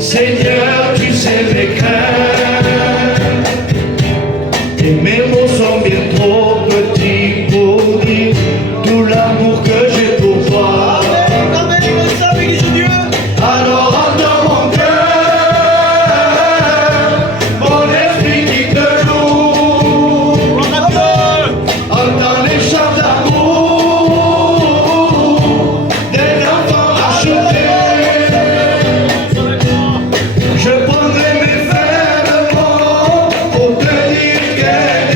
Seigneur, tu sais mes craintes, et mes mots sont bien trop petits pour dire tout l'amour que j'ai pour toi. Alors entends mon cœur, mon esprit qui te loue, entends les chants d'amour des enfants achetés. Je prendrai mes faibles mots pour te dire quel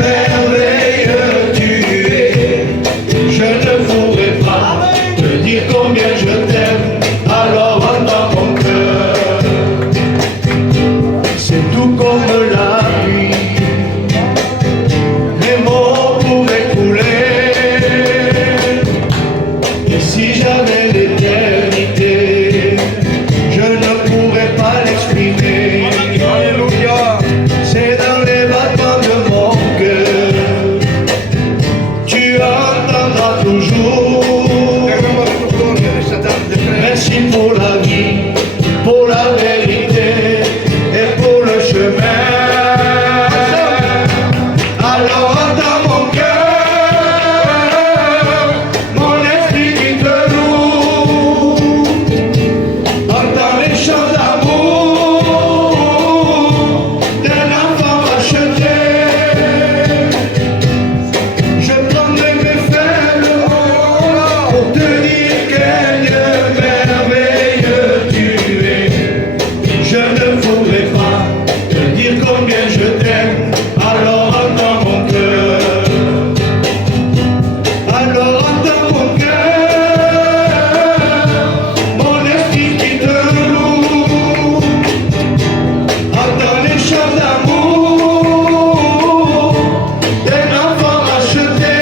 merveilleux tu es. Je ne pourrai pas te dire combien je t'aime, alors entends mon cœur. C'est tout comme la pluie, les mots pourraient couler. Et si j'avais l'éternité, je ne pourrais pas l'exprimer. Alléluia. C'est dans les battements de mon cœur, tu entendras toujours. Merci pour la vie, pour la vérité et pour le chemin. Alors entends mon cœur, mon esprit qui te loue, entends les chants d'amour d'un enfant acheté. Je prendrai mes faibles mots pour te dire quel merveilleux tu es. Je ne pourrai pas te dire combien je t'aime, alors entends mon cœur. Alors entends mon cœur, mon esprit qui te loue, entends les chants d'amour d'un enfant acheté.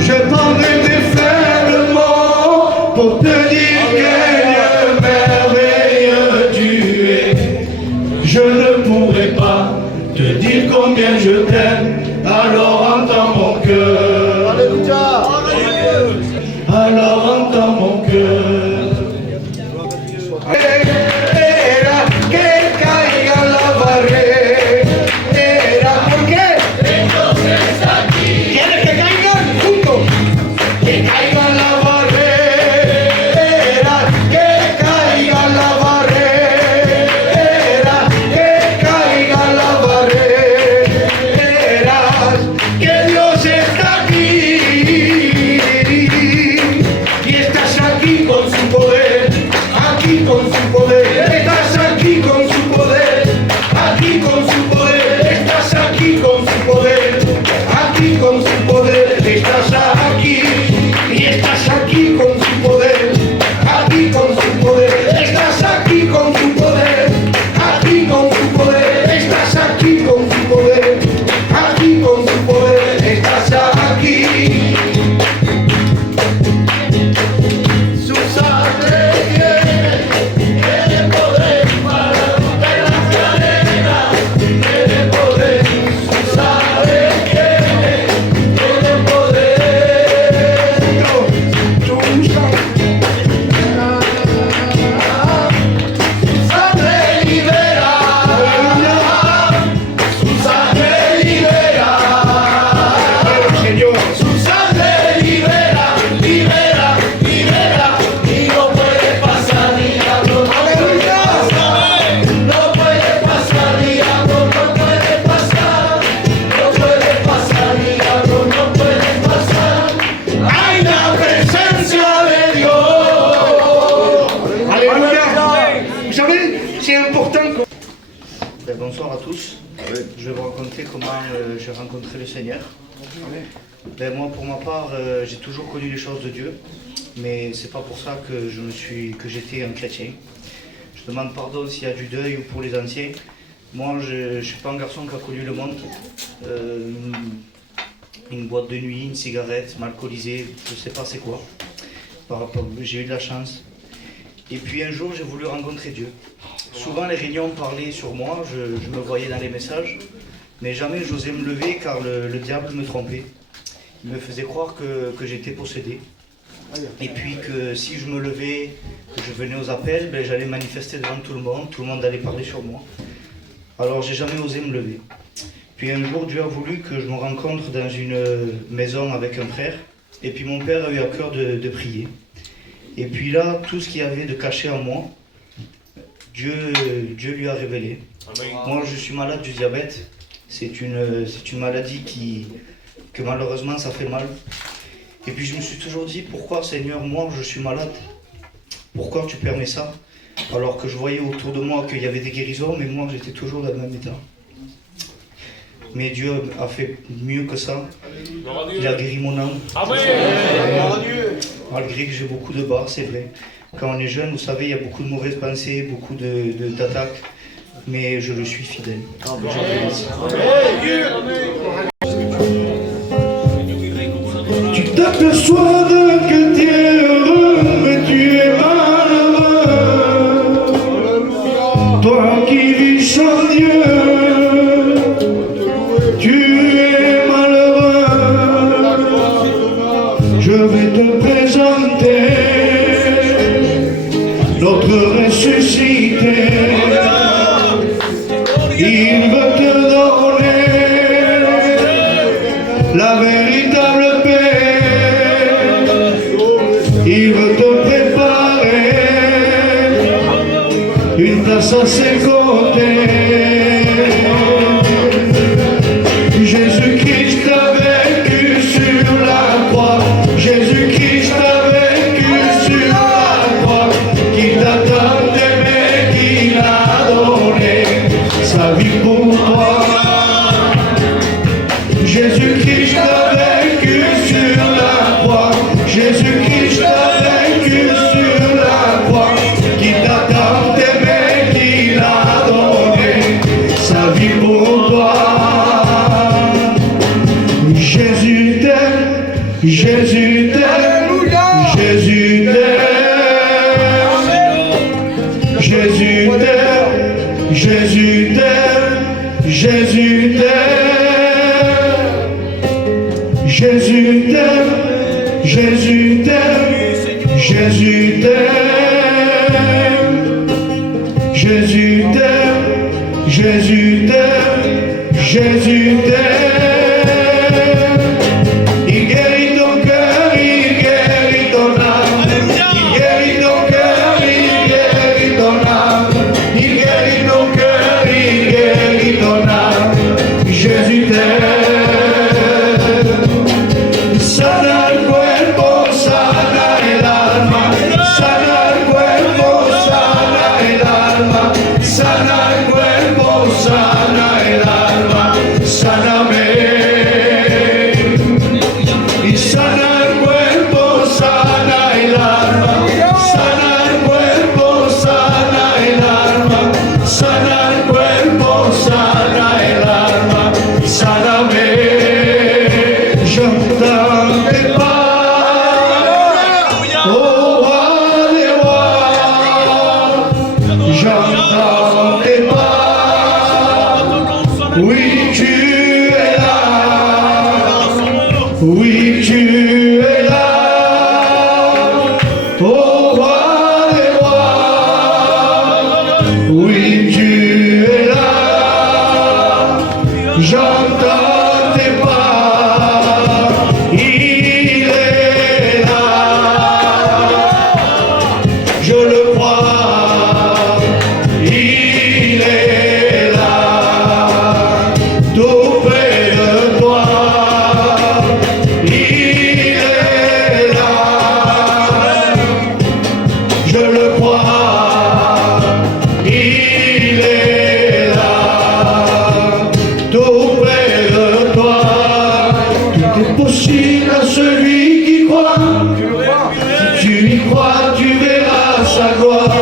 Je prendrai mes faibles mots pour te dire quel merveilleux tu es. Je ne pourrai pas te dire combien je t'aime, alors entends mon cœur. Alors entends mon cœur. Era que caiga la barrera. ¿Por qué? ¿Quieres que caigan juntos? Que caiga la barrera, que caiga la barrera, que caiga la barrera, que Dios está aquí y estás aquí con su poder, aquí con su poder, estás aquí con su poder, aquí con su poder, estás aquí con su poder, aquí con su poder, estás aquí y estás aquí con su poder, aquí con su poder, estás aquí con su poder, aquí con su poder, estás aquí con su poder, aquí con su poder, estás aquí. Su sangre tiene poder para romper las cadenas, tiene poder, su sangre tiene poder. Su sangre libera, su sangre libera, Señor, su sangre libera, libera, libera, y no puede pasar diablo, no puede pasar, no puede pasar diablo, no puede pasar, no puede pasar diablo, no puede pasar. Hay la presencia de Dios. Alléluia. Vous savez, c'est important que... Bonsoir à tous. Je vais vous raconter comment j'ai rencontré le Seigneur. Moi, pour ma part, j'ai toujours connu les choses de Dieu, mais c'est pas pour ça que j'étais un chrétien. Je demande pardon s'il y a du deuil ou pour les anciens. Moi, je suis pas un garçon qui a connu le monde. Une boîte de nuit, une cigarette, m'alcooliser, je sais pas c'est quoi. J'ai eu de la chance. Et puis un jour, j'ai voulu rencontrer Dieu. Souvent, les réunions parlaient sur moi, je me voyais dans les messages, mais jamais j'osais me lever car le diable me trompait. Il me faisait croire que j'étais possédé. Et puis que si je me levais, que je venais aux appels, ben, j'allais manifester devant tout le monde allait parler sur moi. Alors j'ai jamais osé me lever. Puis un jour, Dieu a voulu que je me rencontre dans une maison avec un frère. Et puis mon père a eu à cœur de prier. Et puis là, tout ce qu'il y avait de caché en moi, Dieu lui a révélé. Amen. Moi, je suis malade du diabète. C'est une maladie que malheureusement, ça fait mal. Et puis je me suis toujours dit, pourquoi Seigneur, moi, je suis malade? Pourquoi tu permets ça? Alors que je voyais autour de moi qu'il y avait des guérisons, mais moi, j'étais toujours dans le même état. Mais Dieu a fait mieux que ça. Il a guéri mon âme. Amen. Malgré que j'ai beaucoup de bas, c'est vrai. Quand on est jeune, vous savez, il y a beaucoup de mauvaises pensées, beaucoup d'attaques. Mais je le suis fidèle. Amen. Tu t'aperçois que tu es heureux, mais tu es malheureux. Toi qui vis sans Dieu, tu es malheureux. Je vais te présenter notre ressuscité. Il veut te donner la véritable paix. Il veut te préparer une place à ses côtés. Jésus-Christ a vécu sur la croix. Jésus-Christ a vécu sur la croix. Qui t'a tant aimé, qu'il a donné sa vie pour toi. Jésus-Christ a vécu sur la croix. Jésus-Christ a vécu sur la croix. Qui t'a tant aimé, qu'il a donné sa vie pour toi. Jésus t'aime, Jésus t'aime, Jésus t'aime, Jésus t'aime, Jésus t'aime, Jésus t'aime, Jésus t'aime, Jésus t'aime, Jésus t'aime, Jésus t'aime, Jésus t'aime, Jésus t'aime. Il guérit ton cœur, il guérit ton âme. Il guérit ton cœur, il guérit ton âme. Il guérit ton cœur, il guérit ton âme. Jésus t'aime. Sana el cuerpo, sana el alma. Sana el cuerpo, sana el alma. Sana el cuerpo, sana el alma. Sáname. Y sana el cuerpo, sana el alma. Sana el cuerpo, sana el alma. Sana el cuerpo, sana el alma. Sáname. J'entends tes pas, oh roi des rois. J'entends tes pas. Oui, tu es là. Oui, tu es là. Oh roi des rois. Oui, tu es là. J'entends tes pas. Il est là. Je le crois. Il est là. Tout près de toi. Il est là. Je le crois. Il est là. Tout près de toi. Tout est possible à celui qui croit. Si tu y crois, tu verras sa gloire.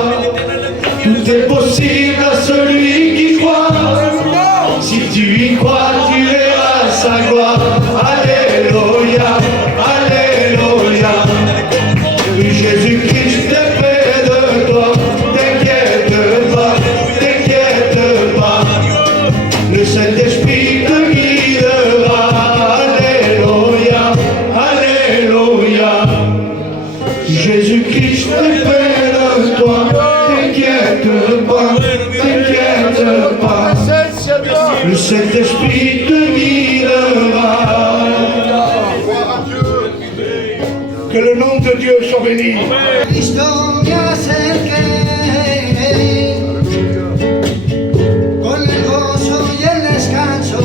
Tout est possible à celui qui croit. Si tu y crois, tu verras sa gloire. Alléluia, alléluia. Jésus-Christ est près de toi. T'inquiète pas, t'inquiète pas. Le Saint-Esprit te guidera. Alléluia, alléluia. soit béni. Cristo me acerqué con el gozo y el descanso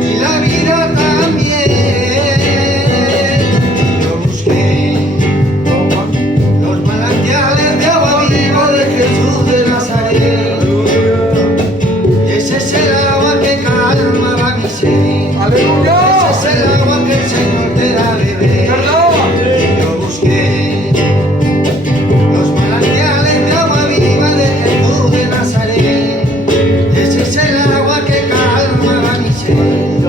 y la vida también. Yo busqué los manantiales de agua viva de Jesús de Nazaret. Y ese es el agua que calmaba mi sed. Ese es el agua que el Señor te da a beber. Yo busqué los manantiales de agua viva de Jesús de Nazaret. Ese es el agua que calmaba mi sed.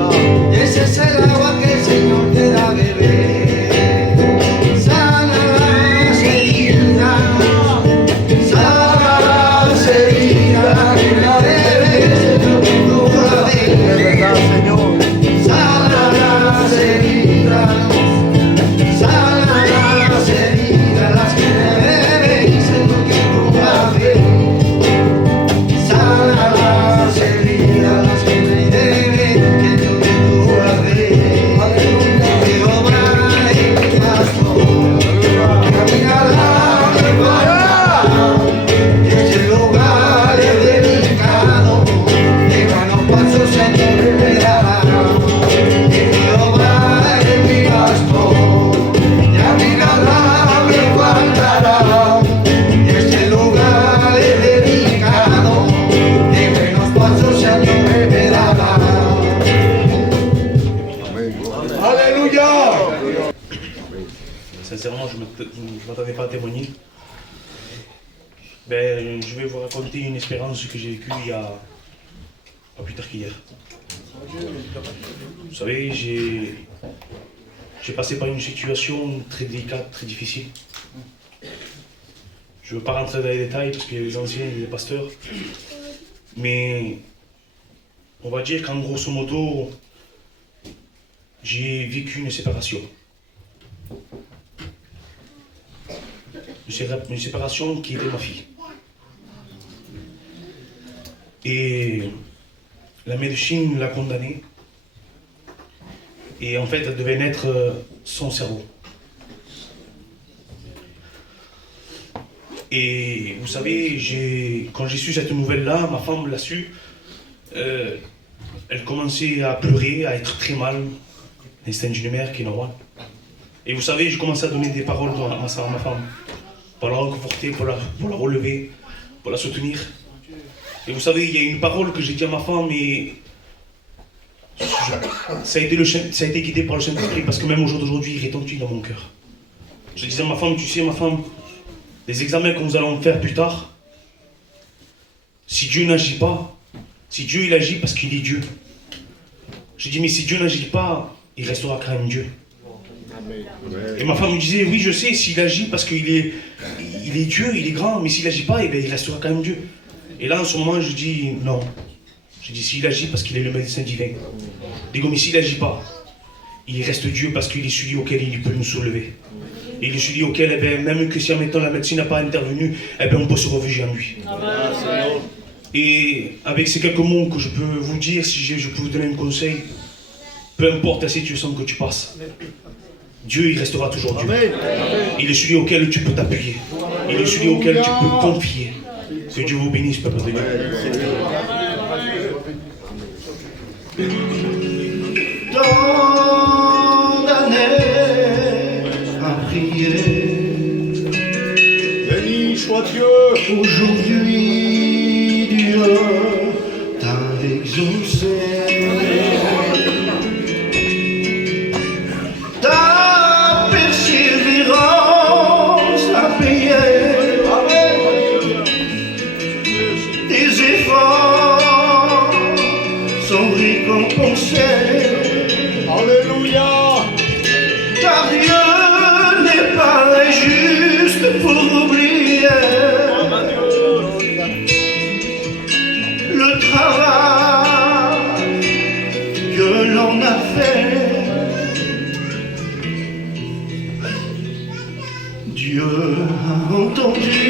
Ese es el agua que el Señor te da a beber. Sana las heridas, sana las heridas que la bebes en tu cabeza. Sana las heridas. Sana las heridas, las que bebéis en tu café. Sana las heridas, las que bebéis en tu café. Jehová es mi pastor, caminará mi guarda. Este lugar es delicado, déjanos pasos en tu vereda. Jehová es mi pastor, ya mi nada me faltará. Este lugar es dedicado, déjenos pasos en tu vereda. Alléluia. Sincèrement, je ne m'attendais pas à témoigner. Ben, je vais vous raconter une expérience que j'ai vécue il y a pas plus tard qu'hier. Vous savez, j'ai passé par une situation très délicate, très difficile. Je ne veux pas rentrer dans les détails parce qu'il y a les anciens et les pasteurs. Mais on va dire qu'en grosso modo, j'ai vécu une séparation. Une séparation qui était ma fille. Et la médecine l'a condamnée. Et en fait, elle devait naître sans cerveau. Et vous savez, quand j'ai su cette nouvelle-là, ma femme l'a su, elle commençait à pleurer, à être très mal. L'instinct d'une mère qui est normal. Et vous savez, je commençais à donner des paroles à ma femme, pour la réconforter, pour la relever, pour la soutenir. Et vous savez, il y a une parole que j'ai dit à ma femme et ça a été guidé par le Saint-Esprit parce que même au jour d'aujourd'hui, il retentit dans mon cœur. Je disais à ma femme, tu sais ma femme, les examens que nous allons faire plus tard, si Dieu n'agit pas, si Dieu il agit parce qu'il est Dieu. Je dis mais si Dieu n'agit pas, il restera quand même Dieu. Et ma femme me disait, oui je sais, s'il agit parce qu'il est Dieu, il est grand, mais s'il n'agit pas, eh bien, il restera quand même Dieu. Et là en ce moment je dis non. Je dis s'il agit parce qu'il est le médecin divin. Digo, mais s'il n'agit pas, il reste Dieu parce qu'il est celui auquel il peut nous soulever. Et il est celui auquel, eh bien, même que si en mettant la médecine n'a pas intervenu, eh bien, on peut se réfugier en lui. Amen. Et avec ces quelques mots que je peux vous dire, si je peux vous donner un conseil, peu importe la situation que tu passes, Dieu il restera toujours Dieu. Amen. Il est celui auquel tu peux t'appuyer. Il est celui auquel tu peux confier. Que Dieu vous bénisse, peuple de Dieu. Tant d'années à prier, Béni soit Dieu. aujourd'hui Dieu t'a exaucé. Ta persévérance a payé. Tes efforts sont récompensés. Alléluia. Car Dieu n'est pas injuste pour oublier le travail que l'on a fait. Dieu a entendu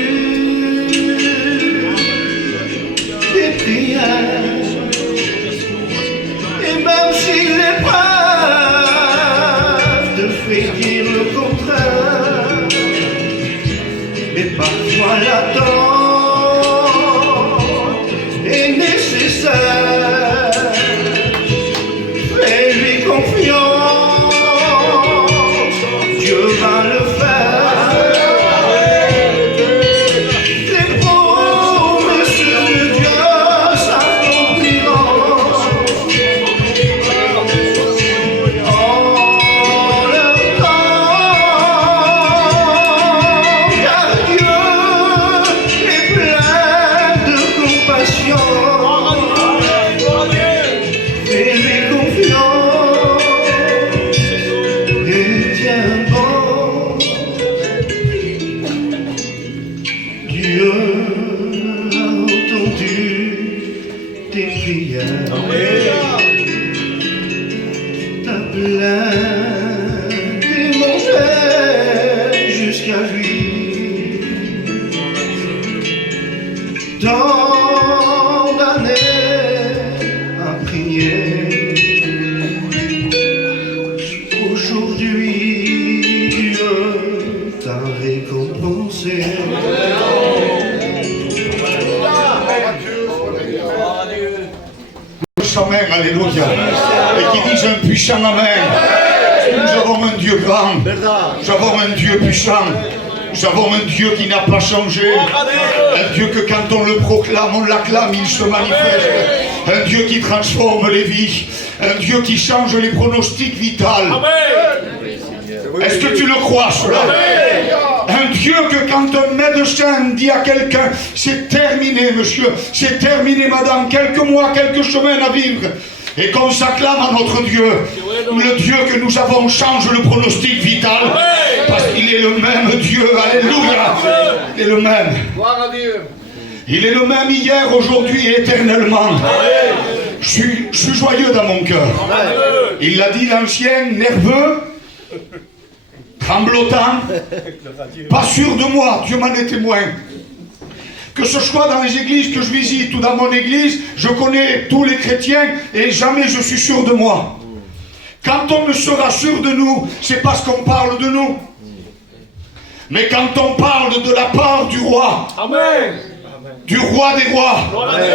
tes prières. Et même si l'épreuve te fait dire le contraire, l'attente est nécessaire. Fais-lui confiance, Dieu va le faire. Les promesses de Dieu s'accompliront en leur temps, car Dieu est plein de compassion. Fais-lui confiance et tiens bon. Dieu a entendu tes prières. Ta plainte est montée jusqu'à lui. Tant d'années à prier. Aujourd'hui, Dieu t'a récompensé. Amen, alléluia. Et qui disent un puissant amen. Nous avons un Dieu grand. Nous avons un Dieu puissant. Nous avons un Dieu qui n'a pas changé. Un Dieu que quand on le proclame, on l'acclame, il se manifeste. Un Dieu qui transforme les vies. Un Dieu qui change les pronostics vitaux. Est-ce que tu le crois cela? Un Dieu que quand un médecin dit à quelqu'un, c'est terminé monsieur, c'est terminé madame, quelques mois, quelques semaines à vivre, et qu'on s'acclame à notre Dieu, le Dieu que nous avons change le pronostic vital, parce qu'il est le même Dieu, alléluia, il est le même. Il est le même hier, aujourd'hui et éternellement. Je suis joyeux dans mon cœur. Il l'a dit l'ancien, nerveux, tremblotant, pas sûr de moi, Dieu m'en est témoin. Que ce soit dans les églises que je visite ou dans mon église, je connais tous les chrétiens et jamais je suis sûr de moi. Quand on ne sera sûr de nous, c'est parce qu'on parle de nous. Mais quand on parle de la part du roi, Amen. Du roi des rois, Amen.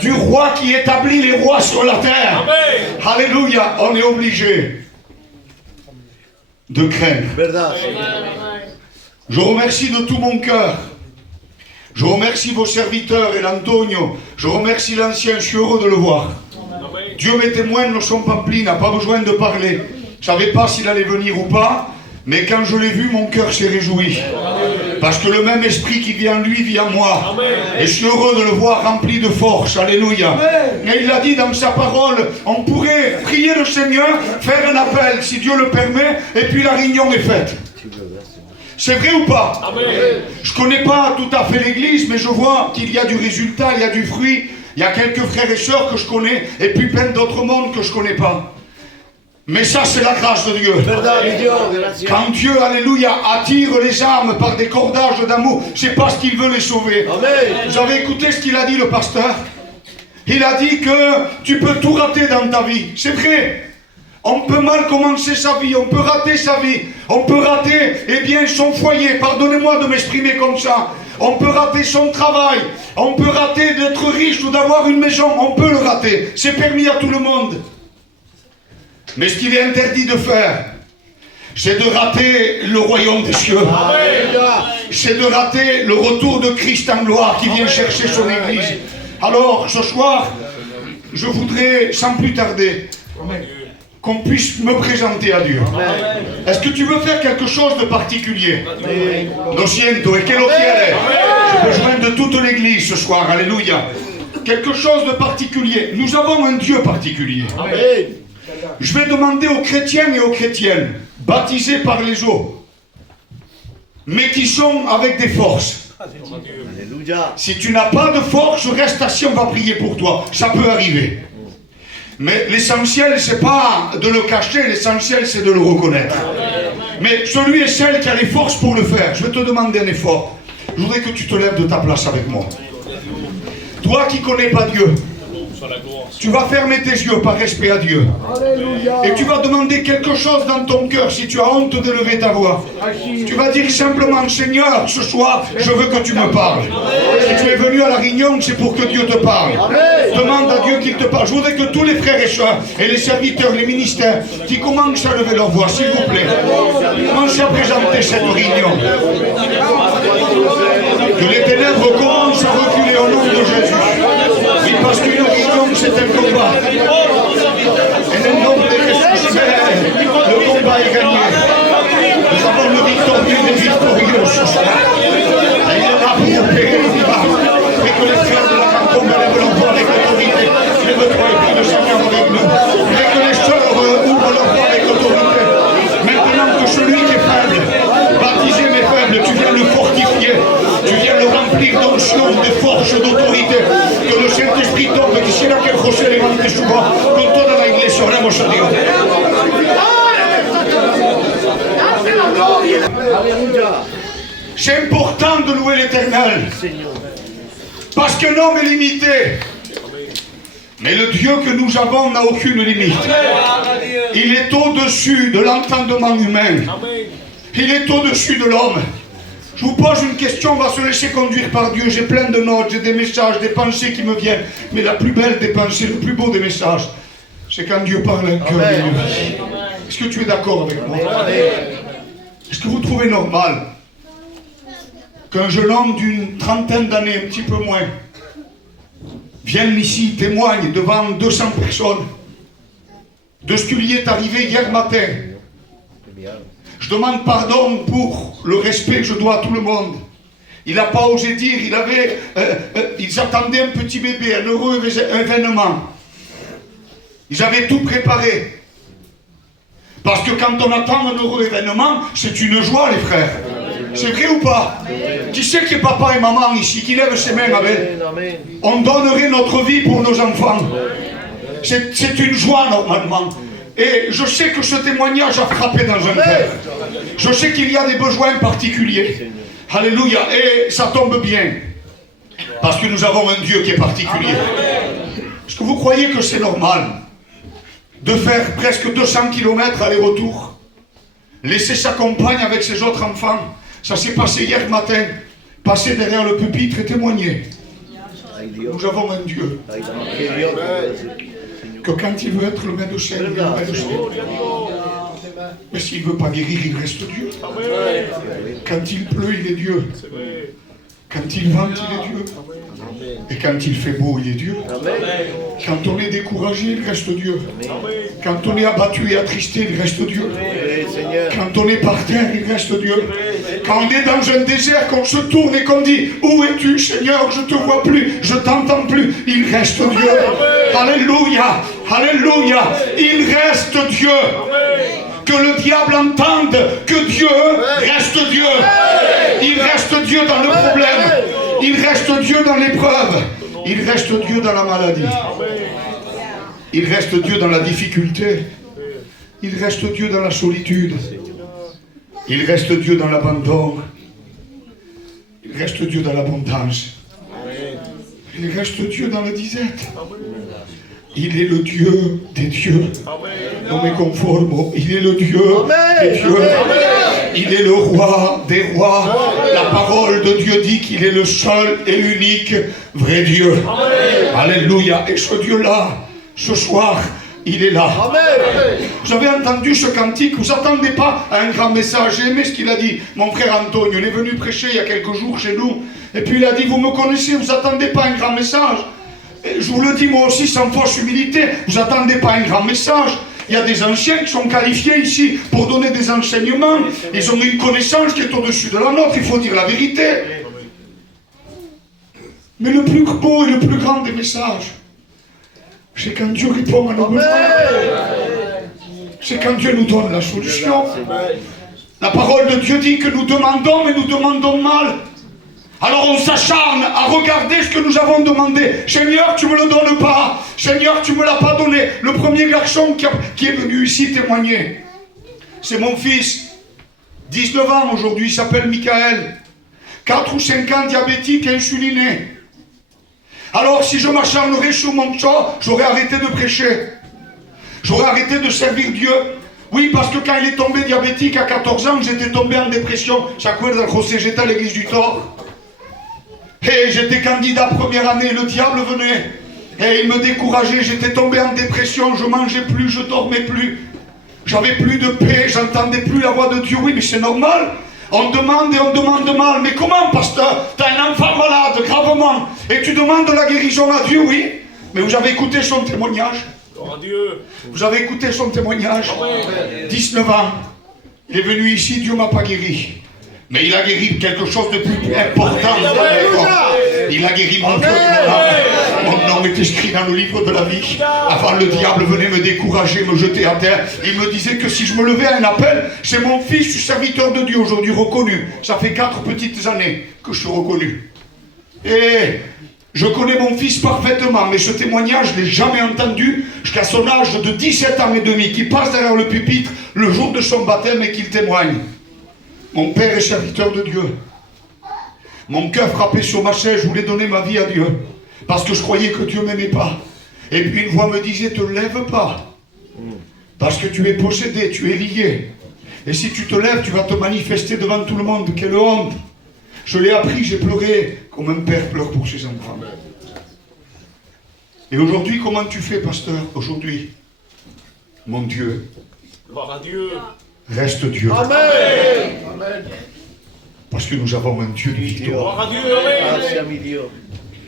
Du roi qui établit les rois sur la terre, Amen. Alléluia, on est obligé de craindre. Je remercie de tout mon cœur. Je remercie vos serviteurs et l'Antonio. Je remercie l'ancien, je suis heureux de le voir. Dieu m'est témoin, nous sommes Pampli, n'a pas besoin de parler. Je ne savais pas s'il allait venir ou pas, mais quand je l'ai vu, mon cœur s'est réjoui. Parce que le même esprit qui vit en lui vit en moi. Et je suis heureux de le voir rempli de force. Alléluia. Et il a dit dans sa parole, on pourrait prier le Seigneur, faire un appel, si Dieu le permet, et puis la réunion est faite. C'est vrai ou pas? Je ne connais pas tout à fait l'église, mais je vois qu'il y a du résultat, il y a du fruit. Il y a quelques frères et sœurs que je connais, et puis plein d'autres mondes que je ne connais pas. Mais ça, c'est la grâce de Dieu. Quand Dieu, alléluia, attire les âmes par des cordages d'amour, c'est parce qu'il veut les sauver. Vous avez écouté ce qu'il a dit, le pasteur? Il a dit que tu peux tout rater dans ta vie. C'est vrai. On peut mal commencer sa vie, on peut rater sa vie, on peut rater, eh bien, son foyer. Pardonnez-moi de m'exprimer comme ça. On peut rater son travail, on peut rater d'être riche ou d'avoir une maison, on peut le rater. C'est permis à tout le monde. Mais ce qu'il est interdit de faire, c'est de rater le royaume des cieux. C'est de rater le retour de Christ en gloire qui vient chercher son église. Alors, ce soir, je voudrais, sans plus tarder, qu'on puisse me présenter à Dieu. Est-ce que tu veux faire quelque chose de particulier? Lo siento, et quello quiere. J'ai besoin de toute l'église ce soir, alléluia. Quelque chose de particulier. Nous avons un Dieu particulier. Je vais demander aux chrétiens et aux chrétiennes, baptisés par les eaux, mais qui sont avec des forces. Si tu n'as pas de force, reste assis, on va prier pour toi. Ça peut arriver. Mais l'essentiel, c'est pas de le cacher, l'essentiel, c'est de le reconnaître. Mais celui et celle qui a les forces pour le faire, je vais te demander un effort. Je voudrais que tu te lèves de ta place avec moi. Toi qui ne connais pas Dieu, Tu vas fermer tes yeux par respect à Dieu. Et tu vas demander quelque chose dans ton cœur si tu as honte d'élever ta voix. Tu vas dire simplement, Seigneur, ce soir, je veux que tu me parles. Si tu es venu à la réunion, c'est pour que Dieu te parle. Demande à Dieu qu'il te parle. Je voudrais que tous les frères et sœurs et les serviteurs, les ministères, qui commencent à lever leur voix, s'il vous plaît. Commencez à présenter cette réunion. Que les ténèbres commencent à reculer au nom de Jésus. Oui, parce qu'une réunion, c'est un combat. Et le nom de Jésus, le combat est gagné. Nous avons le victorieux des victorieux ce soir. Et il est là pour opérer le combat. Et que les frères de la Cancombe lèvent leur voix avec autorité. Lève-toi et prie le Seigneur avec nous. Et que les sœurs ouvrent leur voix avec autorité. Maintenant que celui qui est faible, baptisé mais faible, tu viens le fortifier. Tu viens le remplir d'onction, de force, d'autorité. Que le Saint-Esprit tombe, que si la que José levante souvent, con toda la iglesia, oremos a Dios. C'est important de louer l'Éternel. Parce qu'un homme est limité. Mais le Dieu que nous avons n'a aucune limite. Il est au-dessus de l'entendement humain. Il est au-dessus de l'homme. Je vous pose une question, on va se laisser conduire par Dieu. J'ai plein de notes, j'ai des messages, des pensées qui me viennent. Mais la plus belle des pensées, le plus beau des messages, c'est quand Dieu parle à un cœur ému. Est-ce que tu es d'accord avec moi? Est-ce que vous trouvez normal qu'un jeune homme d'une trentaine d'années, un petit peu moins, vienne ici, témoigne devant 200 personnes de ce qui lui est arrivé hier matin? Je demande pardon pour le respect que je dois à tout le monde. Il n'a pas osé dire, ils attendaient un petit bébé, un heureux événement. Ils avaient tout préparé. Parce que quand on attend un heureux événement, c'est une joie, les frères. C'est vrai ou pas? Qui c'est qui est papa et maman ici, qui lève ses mains avec? On donnerait notre vie pour nos enfants. C'est une joie normalement. Et je sais que ce témoignage a frappé dans un cœur. Je sais qu'il y a des besoins particuliers. Alléluia. Et ça tombe bien. Parce que nous avons un Dieu qui est particulier. Est-ce que vous croyez que c'est normal de faire presque 200 km aller-retour, laisser sa compagne avec ses autres enfants? Ça s'est passé hier matin. Passer derrière le pupitre et témoigner. Nous avons un Dieu que quand il veut être le médecin, il est le médecin. Mais s'il ne veut pas guérir, il reste Dieu. Quand il pleut, il est Dieu. Quand il vente, il est Dieu. Et quand il fait beau, il est Dieu. Quand on est découragé, il reste Dieu. Quand on est abattu et attristé, il reste Dieu. Quand on est par terre, il reste Dieu. Quand on est dans un désert, qu'on se tourne et qu'on dit « Où es-tu, Seigneur? Je ne te vois plus, je ne t'entends plus. » Il reste Dieu. Alléluia, alléluia. Il reste Dieu. Que le diable entende que Dieu reste Dieu. Il reste Dieu dans le problème. Il reste Dieu dans l'épreuve. Il reste Dieu dans la maladie. Il reste Dieu dans la difficulté. Il reste Dieu dans la solitude. Il reste Dieu dans l'abandon. Il reste Dieu dans l'abondance. Il reste Dieu dans la disette. Il est le Dieu des dieux. Non mais conforme, il est le Dieu des dieux. Il est le roi des rois. La parole de Dieu dit qu'il est le seul et unique vrai Dieu. Alléluia. Et ce Dieu-là, ce soir, il est là. Vous avez entendu ce cantique, vous n'attendez pas à un grand message. J'ai aimé ce qu'il a dit. Mon frère Antonio, il est venu prêcher il y a quelques jours chez nous. Et puis il a dit, vous me connaissez, vous n'attendez pas un grand message. Et je vous le dis moi aussi sans fausse humilité, vous n'attendez pas un grand message. Il y a des anciens qui sont qualifiés ici pour donner des enseignements. Ils ont une connaissance qui est au-dessus de la nôtre, il faut dire la vérité. Mais le plus beau et le plus grand des messages, c'est quand Dieu répond à nos besoins. C'est quand Dieu nous donne la solution. La parole de Dieu dit que nous demandons, mais nous demandons mal. Alors on s'acharne à regarder ce que nous avons demandé. Seigneur, tu ne me le donnes pas. Seigneur, tu ne me l'as pas donné. Le premier garçon qui est venu ici témoigner, c'est mon fils. 19 ans aujourd'hui, il s'appelle Michael. 4 ou 5 ans, diabétique et insuliné. Alors si je m'acharnerais sur mon sort, j'aurais arrêté de prêcher. J'aurais arrêté de servir Dieu. Oui, parce que quand il est tombé diabétique à 14 ans, j'étais tombé en dépression. ¿Se José, j'étais à l'église du Thor. Et j'étais candidat première année, le diable venait. Et il me décourageait, j'étais tombé en dépression, je mangeais plus, je dormais plus. J'avais plus de paix, j'entendais plus la voix de Dieu. Oui, mais c'est normal. On demande et on demande mal. Mais comment, pasteur? T'as un enfant malade, gravement, et tu demandes la guérison à Dieu, oui. Mais vous avez écouté son témoignage. Vous avez écouté son témoignage. 19 ans. Il est venu ici, Dieu m'a pas guéri. Mais il a guéri quelque chose de plus important. Il a guéri mon cœur. Mon nom est écrit dans le livre de la vie. Avant, le diable venait me décourager, me jeter à terre. Il me disait que si je me levais à un appel, c'est mon fils, je suis serviteur de Dieu aujourd'hui reconnu. Ça fait 4 petites années que je suis reconnu. Et je connais mon fils parfaitement, mais ce témoignage, je ne l'ai jamais entendu jusqu'à son âge de 17 ans et demi, qui passe derrière le pupitre le jour de son baptême et qu'il témoigne. Mon père est serviteur de Dieu. Mon cœur frappé sur ma chaise, je voulais donner ma vie à Dieu. Parce que je croyais que Dieu ne m'aimait pas. Et puis une voix me disait, te lève pas. Parce que tu es possédé, tu es lié. Et si tu te lèves, tu vas te manifester devant tout le monde. Quelle honte. Je l'ai appris, j'ai pleuré comme un père pleure pour ses enfants. Et aujourd'hui, comment tu fais, pasteur? Aujourd'hui, mon Dieu, Gloire à Dieu. Reste Dieu. Amen. Parce que nous avons un Dieu de victoire. Gloire à Dieu.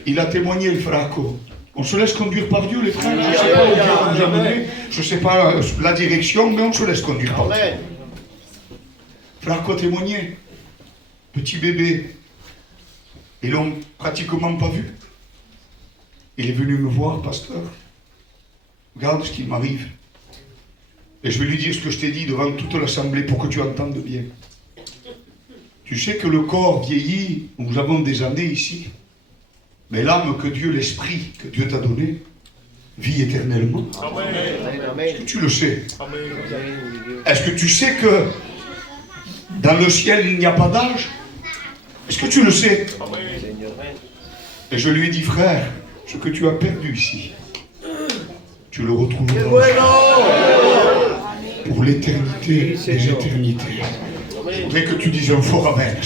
Il a témoigné, le fracot. On se laisse conduire par Dieu, les frères. Je ne sais pas où Dieu va nous amener. Je ne sais pas la direction, mais on se laisse conduire par Dieu. Fracot témoignait. Petit bébé. Ils l'ont pratiquement pas vu. Il est venu me voir, pasteur. Regarde ce qui m'arrive. Et je vais lui dire ce que je t'ai dit devant toute l'assemblée pour que tu entendes bien. Tu sais que le corps vieillit, nous avons des années ici, mais l'âme que Dieu, l'esprit que Dieu t'a donné, vit éternellement. Amen. Est-ce que tu le sais? Est-ce que tu sais que dans le ciel il n'y a pas d'âge? Est-ce que tu le sais? Et je lui ai dit, frère, ce que tu as perdu ici, tu le retrouveras pour l'éternité des éternités. Je voudrais que tu dises un fort amen.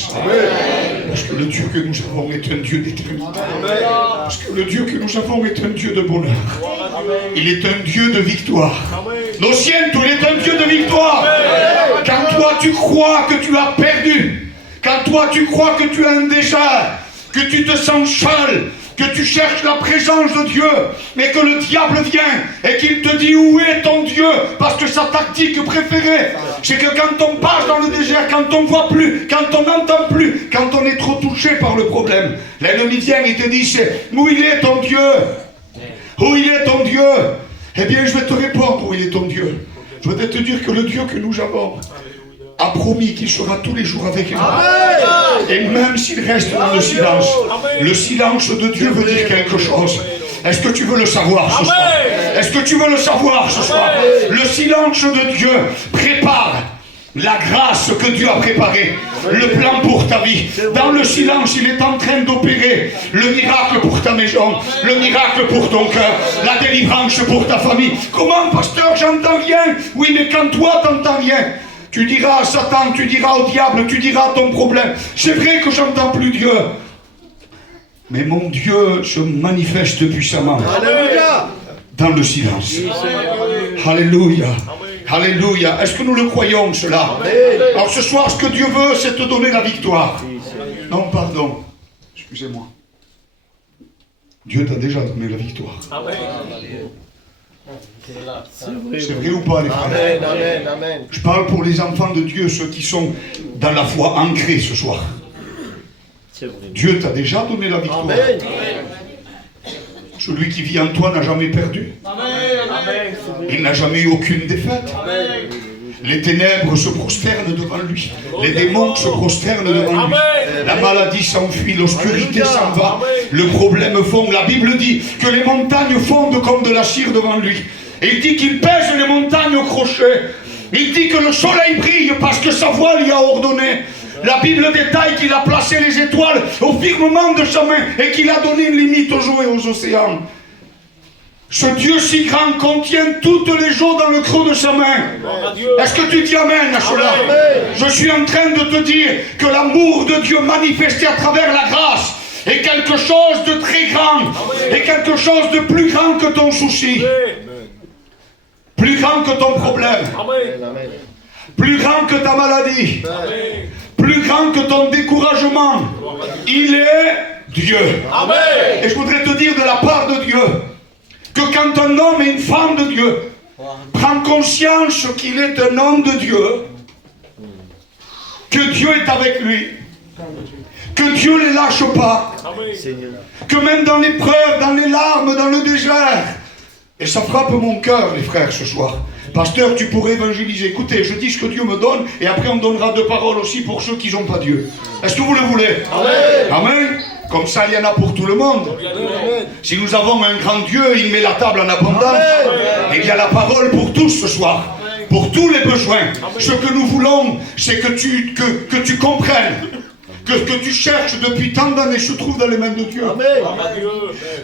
Parce que le Dieu que nous avons est un Dieu d'éternité. Parce que le Dieu que nous avons est un Dieu de bonheur. Il est un Dieu de victoire. Nos siens, il est un Dieu de victoire. Quand toi tu crois que tu as perdu, quand toi tu crois que tu as un déjà, que tu te sens seul, que tu cherches la présence de Dieu, mais que le diable vient et qu'il te dit où est ton Dieu, parce que sa tactique préférée, c'est que quand on passe dans le désert, quand on ne voit plus, quand on n'entend plus, quand on est trop touché par le problème, l'ennemi vient et te dit, c'est où il est ton Dieu? Où il est ton Dieu? Eh bien, je vais te répondre où il est ton Dieu. Je vais te dire que le Dieu que nous avons a promis qu'il sera tous les jours avec nous. Et même s'il reste dans le silence de Dieu veut dire quelque chose. Est-ce que tu veux le savoir ce soir? Est-ce que tu veux le savoir ce soir? Le silence de Dieu prépare la grâce que Dieu a préparée, le plan pour ta vie. Dans le silence, il est en train d'opérer le miracle pour ta maison, le miracle pour ton cœur, la délivrance pour ta famille. Comment, pasteur, j'entends rien? Oui, mais quand toi, t'entends rien, tu diras à Satan, tu diras au diable, tu diras à ton problème, c'est vrai que j'entends plus Dieu. Mais mon Dieu se manifeste puissamment. Alléluia. Dans le silence. Alléluia. Alléluia. Est-ce que nous le croyons cela? Alors ce soir, ce que Dieu veut, c'est te donner la victoire. Non, pardon. Excusez-moi. Dieu t'a déjà donné la victoire. C'est vrai ou pas, les frères? Amen, amen, amen. Je parle pour les enfants de Dieu, ceux qui sont dans la foi ancrés ce soir. Dieu t'a déjà donné la victoire. Amen. Celui qui vit en toi n'a jamais perdu. Amen. Il n'a jamais eu aucune défaite. Amen. Les ténèbres se prosternent devant lui. Les démons se prosternent devant lui. La maladie s'enfuit, l'obscurité s'en va. Le problème fond. La Bible dit que les montagnes fondent comme de la cire devant lui. Et il dit qu'il pèse les montagnes au crochet. Il dit que le soleil brille parce que sa voix lui a ordonné. La Bible détaille qu'il a placé les étoiles au firmament de sa main et qu'il a donné une limite aux eaux et aux océans. Ce Dieu si grand contient toutes les eaux dans le creux de sa main. Est-ce que tu dis Amen à cela? Je suis en train de te dire que l'amour de Dieu manifesté à travers la grâce est quelque chose de très grand, et quelque chose de plus grand que ton souci, plus grand que ton problème, plus grand que ta maladie, plus grand que ton découragement. Il est Dieu. Et je voudrais te dire de la part de Dieu que quand un homme et une femme de Dieu prend conscience qu'il est un homme de Dieu, que Dieu est avec lui, que Dieu ne les lâche pas, que même dans l'épreuve, dans les larmes, dans le désert, et ça frappe mon cœur, les frères, ce soir. Pasteur, tu pourrais évangéliser. Écoutez, je dis ce que Dieu me donne, et après on donnera 2 paroles aussi pour ceux qui n'ont pas Dieu. Est-ce que vous le voulez? Amen. Comme ça, il y en a pour tout le monde. Si nous avons un grand Dieu, il met la table en abondance. Et il y a la parole pour tous ce soir. Pour tous les besoins. Ce que nous voulons, c'est que tu comprennes que tu cherches depuis tant d'années se trouve dans les mains de Dieu.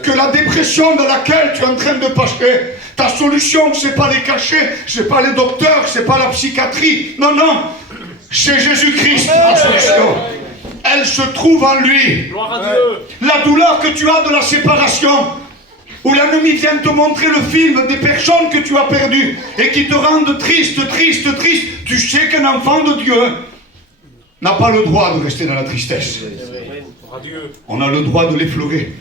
Que la dépression dans laquelle tu es en train de passer, ta solution, c'est pas les cachets, c'est pas les docteurs, c'est pas la psychiatrie. Non, non. C'est Jésus-Christ, la solution. Elle se trouve en lui. La douleur que tu as de la séparation, où l'ennemi vient te montrer le film des personnes que tu as perdues et qui te rendent triste, triste, triste. Tu sais qu'un enfant de Dieu n'a pas le droit de rester dans la tristesse. On a le droit de l'effleurer.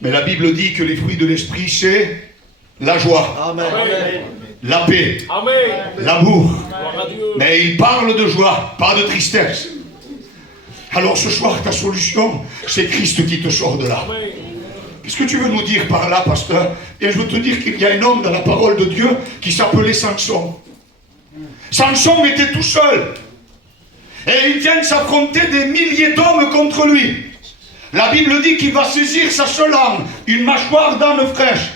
Mais la Bible dit que les fruits de l'esprit, c'est la joie, la paix, l'amour. Mais il parle de joie, pas de tristesse. Alors ce soir, ta solution, c'est Christ qui te sort de là. Qu'est-ce que tu veux nous dire par là, pasteur? Et je veux te dire qu'il y a un homme dans la parole de Dieu qui s'appelait Samson. Samson était tout seul. Et il vient s'affronter des milliers d'hommes contre lui. La Bible dit qu'il va saisir sa seule arme, une mâchoire d'âne fraîche.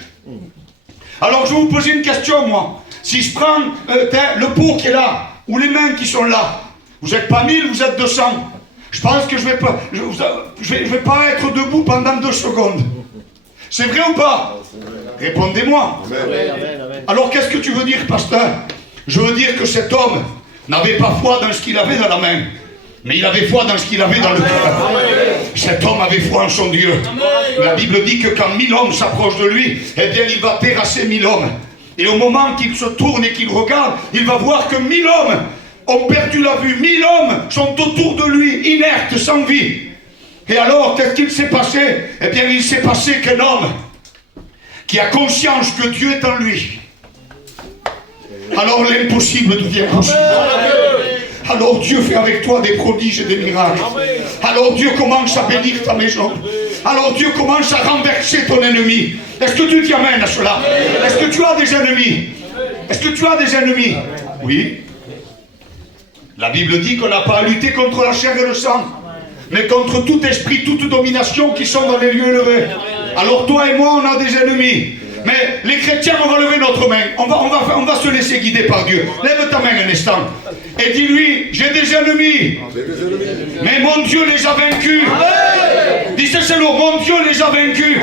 Alors je vais vous poser une question, moi. Si je prends le pot qui est là, ou les mains qui sont là, vous n'êtes pas 1000, vous êtes 200. Je pense que je vais pas être debout pendant 2 secondes. C'est vrai ou pas? Répondez-moi. Alors qu'est-ce que tu veux dire, pasteur? Je veux dire que cet homme n'avait pas foi dans ce qu'il avait dans la main, mais il avait foi dans ce qu'il avait dans le cœur. Cet homme avait foi en son Dieu. La Bible dit que quand 1000 hommes s'approchent de lui, eh bien il va terrasser 1000 hommes. Et au moment qu'il se tourne et qu'il regarde, il va voir que 1000 hommes ont perdu la vue. 1000 hommes sont autour de lui, inertes, sans vie. Et alors, qu'est-ce qu'il s'est passé? Eh bien, il s'est passé qu'un homme qui a conscience que Dieu est en lui, alors l'impossible devient possible. Alors Dieu fait avec toi des prodiges et des miracles. Alors Dieu commence à bénir ta maison. Alors Dieu commence à renverser ton ennemi. Est-ce que tu dis amen à cela? Est-ce que tu as des ennemis? Est-ce que tu as des ennemis? Oui. La Bible dit qu'on n'a pas à lutter contre la chair et le sang, mais contre tout esprit, toute domination qui sont dans les lieux élevés. Alors toi et moi, on a des ennemis. Mais les chrétiens, on va lever notre main. On va se laisser guider par Dieu. Lève ta main un instant. Et dis-lui, j'ai des ennemis. Mais mon Dieu les a vaincus. Dis c'est lourd, mon Dieu les a vaincus.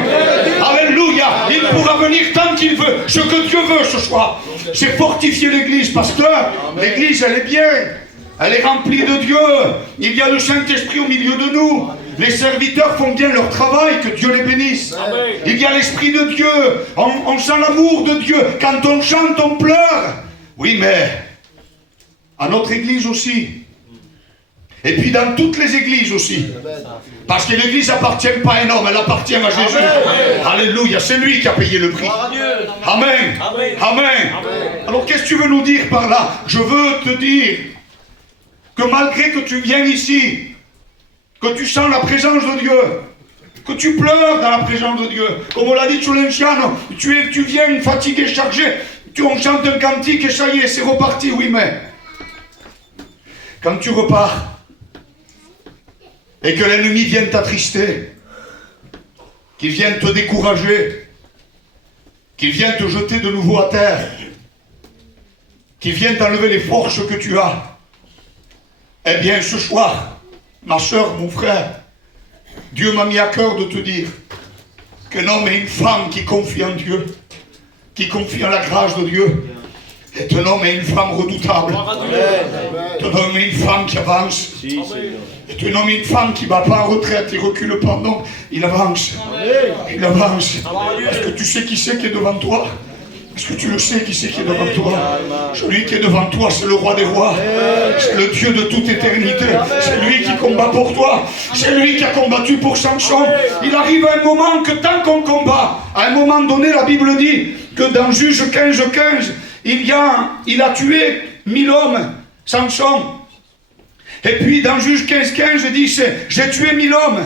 Alléluia. Il pourra venir tant qu'il veut. Ce que Dieu veut ce soir, c'est fortifier l'église. Pasteur, l'église, elle est bien. Elle est remplie de Dieu. Il y a le Saint-Esprit au milieu de nous. Les serviteurs font bien leur travail, que Dieu les bénisse. Amen. Il y a l'Esprit de Dieu. On sent l'amour de Dieu. Quand on chante, on pleure. Oui, mais à notre église aussi. Et puis dans toutes les églises aussi. Parce que l'église n'appartient pas à un homme, elle appartient à Jésus. Amen. Alléluia, c'est lui qui a payé le prix. Amen. Amen. Amen. Alors qu'est-ce que tu veux nous dire par là? Je veux te dire que malgré que tu viens ici, que tu sens la présence de Dieu, que tu pleures dans la présence de Dieu, comme on l'a dit sur l'anciano, tu viens fatigué, chargé, on chante un cantique et ça y est, c'est reparti, oui, mais quand tu repars et que l'ennemi vient t'attrister, qu'il vient te décourager, qu'il vient te jeter de nouveau à terre, qu'il vient t'enlever les forces que tu as, Eh bien, ce soir, ma soeur, mon frère, Dieu m'a mis à cœur de te dire qu'un homme et une femme qui confient en Dieu, qui confient en la grâce de Dieu, est un homme et une femme redoutables. Est un homme et une femme qui avance. Est un homme et une femme qui ne va pas en retraite, il ne recule pas, non, il avance. Il avance. Est-ce que tu sais qui c'est qui est devant toi? Est-ce que tu le sais qui c'est qui est devant toi? Celui qui est devant toi, c'est le roi des rois. C'est le Dieu de toute éternité. C'est lui qui combat pour toi. C'est lui qui a combattu pour Samson. Il arrive à un moment que tant qu'on combat, à un moment donné, la Bible dit que dans Juge 15, il a tué 1000 hommes, Samson. Et puis dans Juge 15, il dit, j'ai tué 1000 hommes.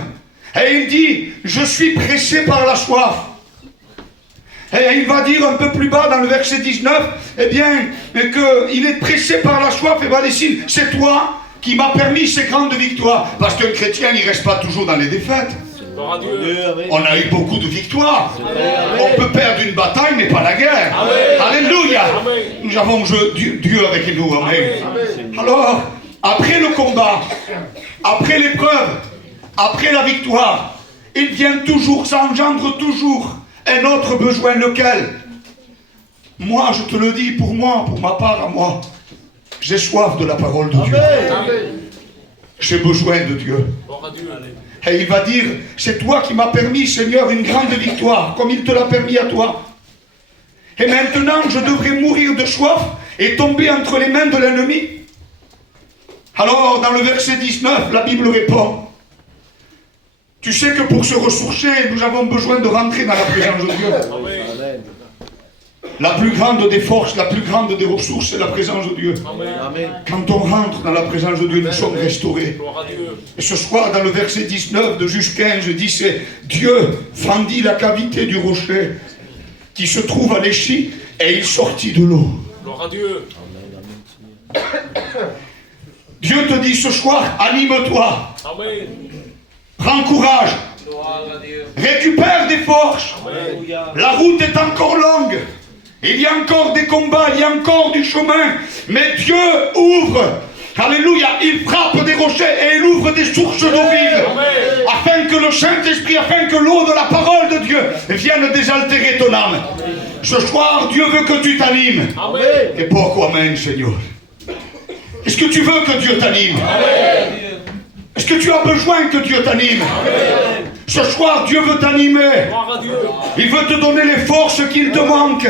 Et il dit, je suis pressé par la soif. Et il va dire un peu plus bas dans le verset 19, eh bien, qu'il est pressé par la soif et va dire, c'est toi qui m'as permis ces grandes victoires. Parce qu'un chrétien, il ne reste pas toujours dans les défaites. On a eu beaucoup de victoires. On peut perdre une bataille, mais pas la guerre. Alléluia. Nous avons Dieu avec nous. Amen. Alors, après le combat, après l'épreuve, après la victoire, il vient toujours, ça engendre toujours un autre besoin, lequel? Moi, je te le dis, pour moi, pour ma part à moi, j'ai soif de la parole de Dieu. J'ai besoin de Dieu. Et il va dire, c'est toi qui m'as permis, Seigneur, une grande victoire, comme il te l'a permis à toi. Et maintenant, je devrais mourir de soif et tomber entre les mains de l'ennemi. Alors, dans le verset 19, la Bible répond, tu sais que pour se ressourcer, nous avons besoin de rentrer dans la présence de Dieu. Amen. La plus grande des forces, la plus grande des ressources, c'est la présence de Dieu. Amen. Quand on rentre dans la présence de Dieu, nous sommes restaurés. Et ce soir, dans le verset 19 de Juge 15, je dis, c'est Dieu fendit la cavité du rocher qui se trouve à l'Échi et il sortit de l'eau. Gloire à Dieu. Dieu te dit ce soir, anime-toi. Amen. Prends courage. Récupère des forces. Amen. La route est encore longue. Il y a encore des combats, il y a encore du chemin. Mais Dieu ouvre. Alléluia. Il frappe des rochers et il ouvre des sources d'eau vive. Afin que le Saint-Esprit, afin que l'eau de la parole de Dieu vienne désaltérer ton âme. Amen. Ce soir, Dieu veut que tu t'animes. Et pourquoi même, Seigneur? Est-ce que tu veux que Dieu t'anime? Est-ce que tu as besoin que Dieu t'anime? Ce soir, Dieu veut t'animer. Il veut te donner les forces qu'il te manque.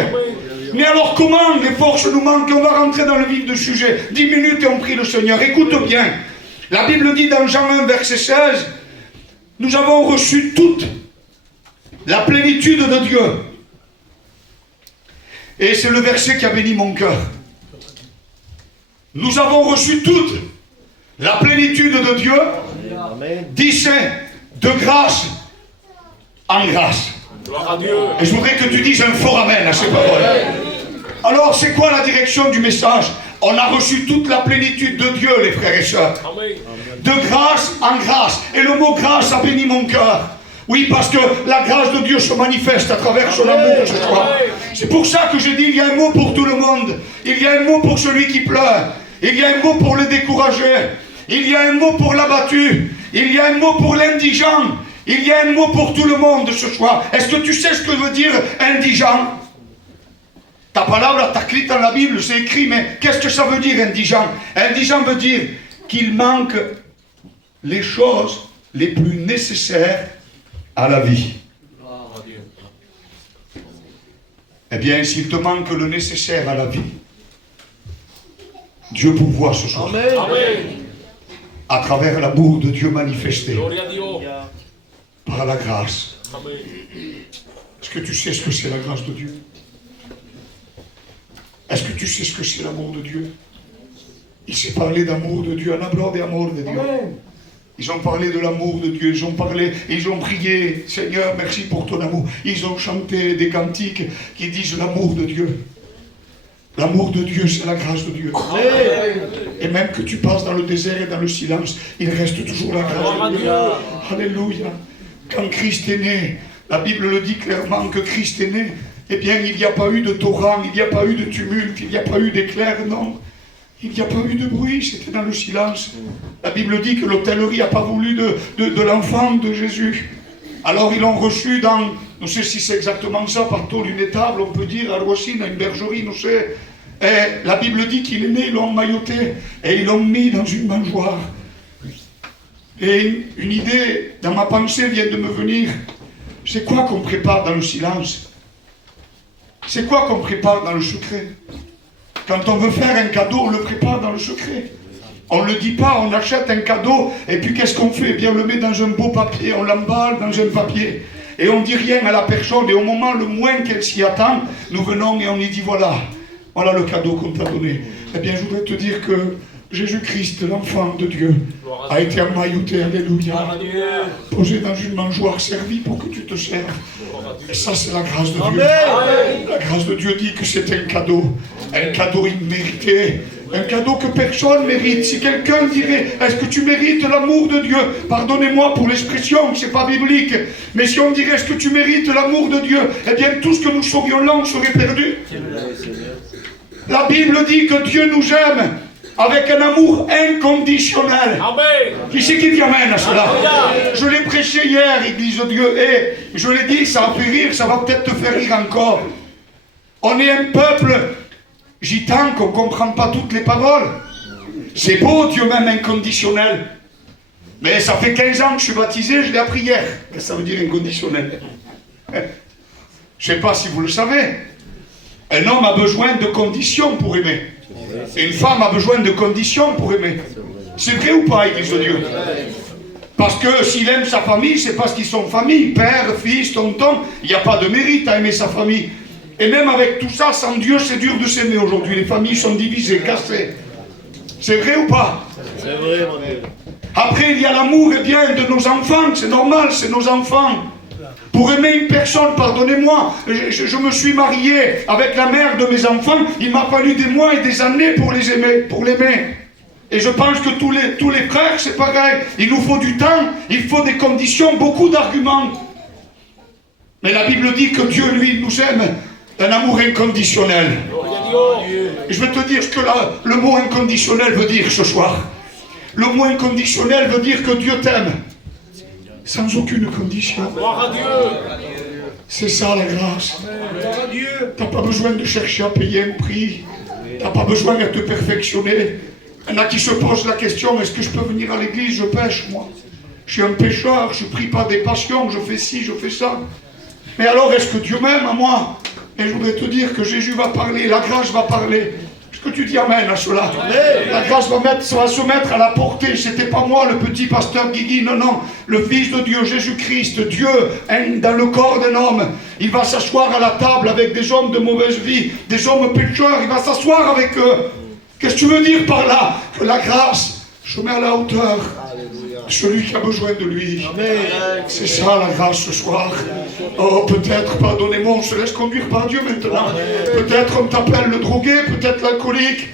Mais alors comment les forces nous manquent? On va rentrer dans le vif du sujet. 10 minutes et on prie le Seigneur. Écoute bien. La Bible dit dans Jean 1, verset 16, nous avons reçu toute la plénitude de Dieu. Et c'est le verset qui a béni mon cœur. Nous avons reçu toute la plénitude de Dieu, dit de grâce en grâce. Et je voudrais que tu dises un fort amen à ces paroles. Alors, c'est quoi la direction du message? On a reçu toute la plénitude de Dieu, les frères et sœurs. De grâce en grâce. Et le mot grâce a béni mon cœur. Oui, parce que la grâce de Dieu se manifeste à travers son amour ce soir. C'est pour ça que je dis, il y a un mot pour tout le monde. Il y a un mot pour celui qui pleure. Il y a un mot pour le découragé. Il y a un mot pour l'abattu. Il y a un mot pour l'indigent. Il y a un mot pour tout le monde ce soir. Est-ce que tu sais ce que veut dire indigent? Ta parole, t'as écrit dans la Bible, c'est écrit, mais qu'est-ce que ça veut dire indigent? Indigent veut dire qu'il manque les choses les plus nécessaires à la vie. Eh bien, s'il te manque le nécessaire à la vie, Dieu pourvoit ce soir. Amen. À travers l'amour de Dieu manifesté. Par la grâce. Amen. Est-ce que tu sais ce que c'est la grâce de Dieu? Est-ce que tu sais ce que c'est l'amour de Dieu? Il s'est parlé d'amour de Dieu, en habló de amor de Dieu. Amen. Ils ont parlé de l'amour de Dieu, ils ont parlé, ils ont prié, Seigneur, merci pour ton amour. Ils ont chanté des cantiques qui disent l'amour de Dieu. L'amour de Dieu, c'est la grâce de Dieu. Amen. Et même que tu passes dans le désert et dans le silence, il reste toujours la grâce de Dieu. Alléluia. Quand Christ est né, la Bible le dit clairement que Christ est né, eh bien, il n'y a pas eu de torrent, il n'y a pas eu de tumulte, il n'y a pas eu d'éclair, non. Il n'y a pas eu de bruit, c'était dans le silence. La Bible dit que l'hôtellerie n'a pas voulu de l'enfant de Jésus. Alors ils l'ont reçu dans, je ne sais si c'est exactement ça, partout une étable, on peut dire, à Roissy, dans une bergerie, je sais. Et la Bible dit qu'il est né, ils l'ont emmailloté et ils l'ont mis dans une mangeoire. Et une idée dans ma pensée vient de me venir. C'est quoi qu'on prépare dans le silence? C'est quoi qu'on prépare dans le secret? Quand on veut faire un cadeau, on le prépare dans le secret. On ne le dit pas, on achète un cadeau, et puis qu'est-ce qu'on fait? Eh bien, on le met dans un beau papier, on l'emballe dans un papier. Et on ne dit rien à la personne, et au moment le moins qu'elle s'y attend, nous venons et on lui dit voilà le cadeau qu'on t'a donné. Eh bien, je voudrais te dire que Jésus-Christ, l'enfant de Dieu, a été emmailloté, alléluia, posé dans une mangeoire, servi pour que tu te serves. Et ça, c'est la grâce de Dieu. La grâce de Dieu dit que c'est un cadeau immérité, un cadeau que personne mérite. Si quelqu'un dirait, est-ce que tu mérites l'amour de Dieu? Pardonnez-moi pour l'expression, c'est pas biblique, mais si on dirait, est-ce que tu mérites l'amour de Dieu? Eh bien, tout ce que nous serions là, on serait perdu. La Bible dit que Dieu nous aime avec un amour inconditionnel. Amen. Qui c'est qui dit amen à cela? Je l'ai prêché hier, Église de Dieu, et je l'ai dit, ça a fait rire, ça va peut-être te faire rire encore. On est un peuple gitan qu'on ne comprend pas toutes les paroles. C'est beau, Dieu même inconditionnel. Mais ça fait 15 ans que je suis baptisé, je l'ai appris hier. Qu'est-ce que ça veut dire inconditionnel? Je ne sais pas si vous le savez. Un homme a besoin de conditions pour aimer. Une femme a besoin de conditions pour aimer. C'est vrai ou pas, Église de Dieu? Parce que s'il aime sa famille, c'est parce qu'ils sont famille. Père, fils, tonton, il n'y a pas de mérite à aimer sa famille. Et même avec tout ça, sans Dieu, c'est dur de s'aimer aujourd'hui. Les familles sont divisées, cassées. C'est vrai ou pas? C'est vrai, mon Dieu. Après, il y a l'amour, eh bien, de nos enfants. C'est normal, c'est nos enfants. Pour aimer une personne, pardonnez-moi, je me suis marié avec la mère de mes enfants, il m'a fallu des mois et des années pour les aimer, pour l'aimer. Et je pense que tous les frères, c'est pareil. Il nous faut du temps, il faut des conditions, beaucoup d'arguments. Mais la Bible dit que Dieu, lui, nous aime d'un amour inconditionnel. Et je vais te dire ce que le mot inconditionnel veut dire ce soir. Le mot inconditionnel veut dire que Dieu t'aime. Sans aucune condition. C'est ça la grâce. Tu n'as pas besoin de chercher à payer un prix. Tu n'as pas besoin de te perfectionner. Il y en a qui se posent la question, est-ce que je peux venir à l'église? Je pêche, moi. Je suis un pécheur, je ne prie pas des passions, je fais ci, je fais ça. Mais alors, est-ce que Dieu m'aime à moi? Et je voudrais te dire que Jésus va parler, la grâce va parler. Est-ce que tu dis amen à cela? La grâce va se mettre à la portée. C'était pas moi, le petit pasteur Guigui, non. Le Fils de Dieu, Jésus-Christ, Dieu, dans le corps d'un homme. Il va s'asseoir à la table avec des hommes de mauvaise vie, des hommes pécheurs. Il va s'asseoir avec eux. Qu'est-ce que tu veux dire par là? Que la grâce se met à la hauteur. Celui qui a besoin de lui. C'est ça la grâce ce soir. Oh, peut-être, pardonnez-moi, on se laisse conduire par Dieu maintenant. Peut-être on t'appelle le drogué, peut-être l'alcoolique,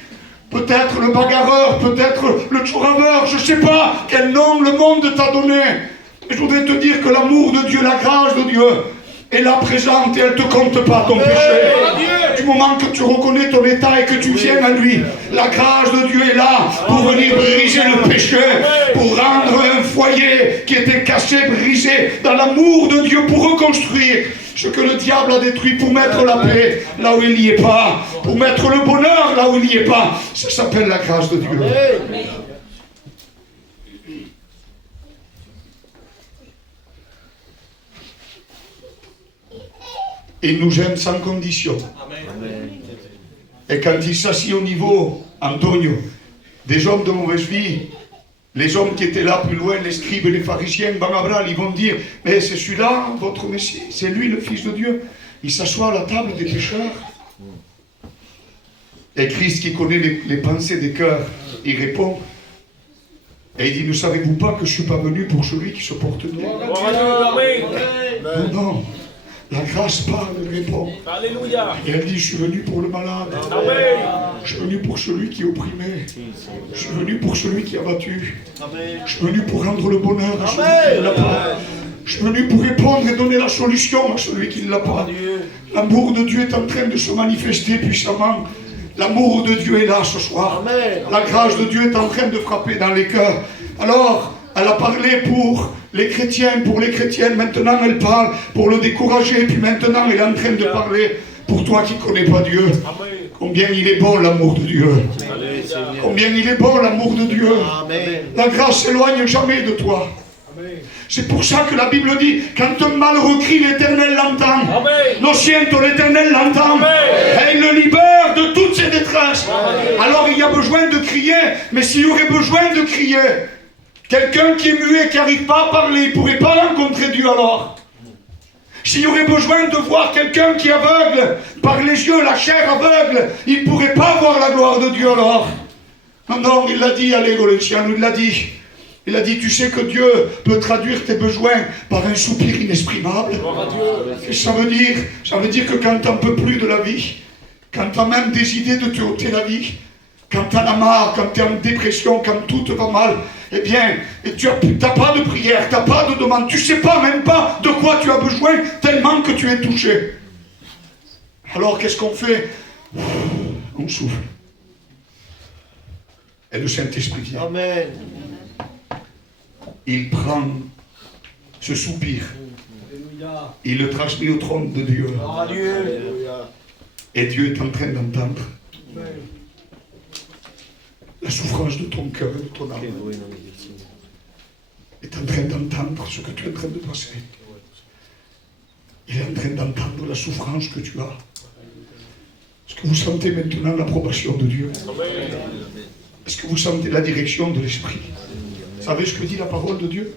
peut-être le bagarreur, peut-être le tchouraveur, je ne sais pas quel nom le monde t'a donné. Et je voudrais te dire que l'amour de Dieu, la grâce de Dieu, est là présente et elle ne te compte pas ton péché. Du moment que tu reconnais ton état et que tu viens à lui, la grâce de Dieu est là pour venir briser le péché, pour rendre un foyer qui était cassé, brisé, dans l'amour de Dieu, pour reconstruire ce que le diable a détruit, pour mettre la paix là où il n'y est pas, pour mettre le bonheur là où il n'y est pas. Ça s'appelle la grâce de Dieu. Il nous aime sans condition. Amen. Et quand il s'assit au niveau, Antonio, des hommes de mauvaise vie, les hommes qui étaient là plus loin, les scribes et les pharisiens, ils vont dire, mais c'est celui-là, votre Messie, c'est lui le Fils de Dieu. Il s'assoit à la table des pécheurs. Et Christ qui connaît les pensées des cœurs, il répond, et il dit, ne savez-vous pas que je ne suis pas venu pour celui qui se porte droit? Non. La grâce parle, elle répond. Alléluia. Et elle dit, je suis venu pour le malade. Amen. Je suis venu pour celui qui est opprimé. Je suis venu pour celui qui est abattu. Amen. Je suis venu pour rendre le bonheur à celui qui ne l'a pas. Je suis venu pour répondre et donner la solution à celui qui ne l'a pas. L'amour de Dieu est en train de se manifester puissamment. L'amour de Dieu est là ce soir. Amen. La grâce de Dieu est en train de frapper dans les cœurs. Alors, elle a parlé pour les chrétiens, pour les chrétiennes. Maintenant, elle parle pour le décourager. Puis maintenant, elle est en train de parler pour toi qui ne connais pas Dieu. Combien il est bon l'amour de Dieu. Combien il est bon l'amour de Dieu. Amen. La grâce s'éloigne jamais de toi. C'est pour ça que la Bible dit, quand un malheureux crie, l'Éternel l'entend. Lo siento, l'Éternel l'entend. Et il le libère de toutes ses détresses. Alors il y a besoin de crier, mais s'il y aurait besoin de crier, quelqu'un qui est muet, qui n'arrive pas à parler, il ne pourrait pas rencontrer Dieu alors. S'il y aurait besoin de voir quelqu'un qui est aveugle, par les yeux, la chair aveugle, il ne pourrait pas voir la gloire de Dieu alors. Non, non, il l'a dit, allez, Colossiens, il l'a dit. Il a dit, tu sais que Dieu peut traduire tes besoins par un soupir inexprimable. Qu'est-ce que ça veut dire? Ça veut dire que quand tu n'en peux plus de la vie, quand tu as même des idées de te ôter la vie, quand tu en as marre, quand tu es en dépression, quand tout te va mal, eh bien, tu n'as pas de prière, tu n'as pas de demande, tu ne sais pas même pas de quoi tu as besoin, tellement que tu es touché. Alors qu'est-ce qu'on fait? On souffle. Et le Saint-Esprit vient. Amen. Il prend ce soupir, il le transmet au trône de Dieu. Et Dieu est en train d'entendre la souffrance de ton cœur et de ton âme. Il est en train d'entendre ce que tu es en train de passer. Il est en train d'entendre la souffrance que tu as. Est-ce que vous sentez maintenant l'approbation de Dieu? Est-ce que vous sentez la direction de l'Esprit? Vous savez ce que dit la parole de Dieu?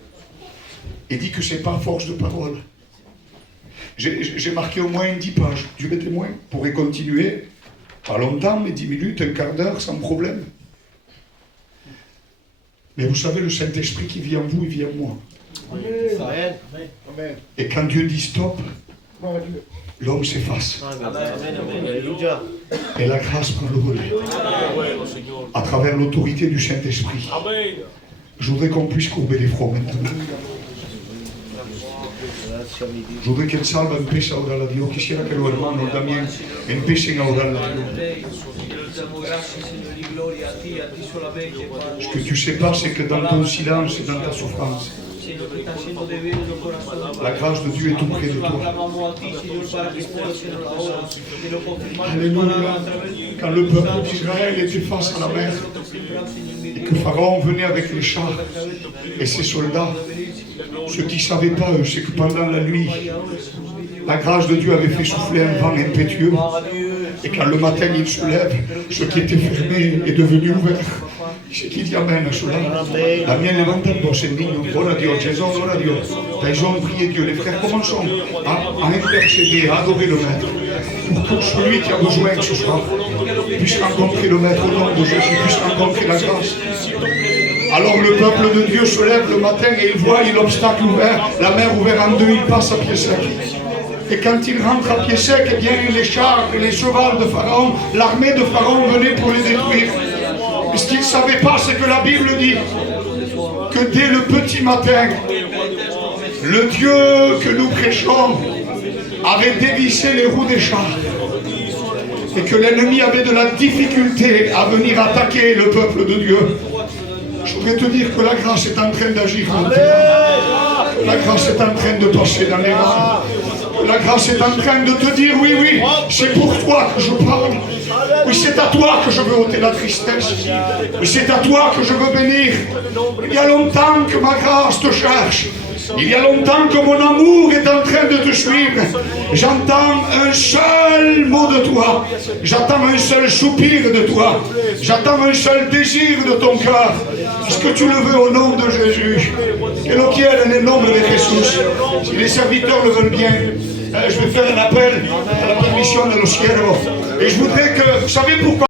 Il dit que c'est par force de parole. J'ai marqué au moins 10 pages. Dieu est témoin. On pourrait continuer pas longtemps, mais 10 minutes, un quart d'heure, sans problème. Mais vous savez, le Saint-Esprit qui vit en vous, il vit en moi. Amen. Amen. Et quand Dieu dit stop, l'homme s'efface. Alléluia. Et la grâce prend le relais. À travers l'autorité du Saint-Esprit. Je voudrais qu'on puisse courber les fronts maintenant. Je voudrais que el salva empiece a orar a Dios. Quisiera que los hermanos también empiecen a orar a Dios. Ce que tu ne sais pas, c'est que dans ton silence et dans ta souffrance, la grâce de Dieu est tout près de toi. Alléluia. Quand le peuple d'Israël était face à la mer, et que Pharaon venait avec les chars et ses soldats, ce qu'ils ne savaient pas, eux, c'est que pendant la nuit, la grâce de Dieu avait fait souffler un vent impétueux. Et quand le matin il se lève, ce qui était fermé est devenu ouvert. C'est qui dit Amen à cela. También levantando el niño, ora a Dios, Jésus, ora a Dios. Ils ont prié Dieu, les frères, commençons à intercéder, à adorer le Maître. Pour que celui qui a besoin que ce soir puisse rencontrer le Maître au nom de Jésus, puisse rencontrer la grâce. Alors le peuple de Dieu se lève le matin et il voit l'obstacle ouvert, la mer ouverte en deux, il passe à pied sec. Et quand il rentre à pied sec, eh bien les chars et les chevaux de Pharaon, l'armée de Pharaon venait pour les détruire. Mais ce qu'il ne savait pas, c'est que la Bible dit que dès le petit matin, le Dieu que nous prêchons avait dévissé les roues des chars. Et que l'ennemi avait de la difficulté à venir attaquer le peuple de Dieu. Je voudrais te dire que la grâce est en train d'agir maintenant. La grâce est en train de passer dans les rangs. La grâce est en train de te dire, oui, oui, c'est pour toi que je parle. Oui, c'est à toi que je veux ôter la tristesse. Oui, c'est à toi que je veux bénir. Il y a longtemps que ma grâce te cherche. Il y a longtemps que mon amour est en train de te suivre. J'entends un seul mot de toi. J'attends un seul soupir de toi. J'attends un seul désir de ton cœur. Est-ce que tu le veux au nom de Jésus? Que lo quiera en el nombre de Jesús. Si les serviteurs le veulent bien, je vais faire un appel à la permission de los siervos. Et je voudrais que, vous savez pourquoi?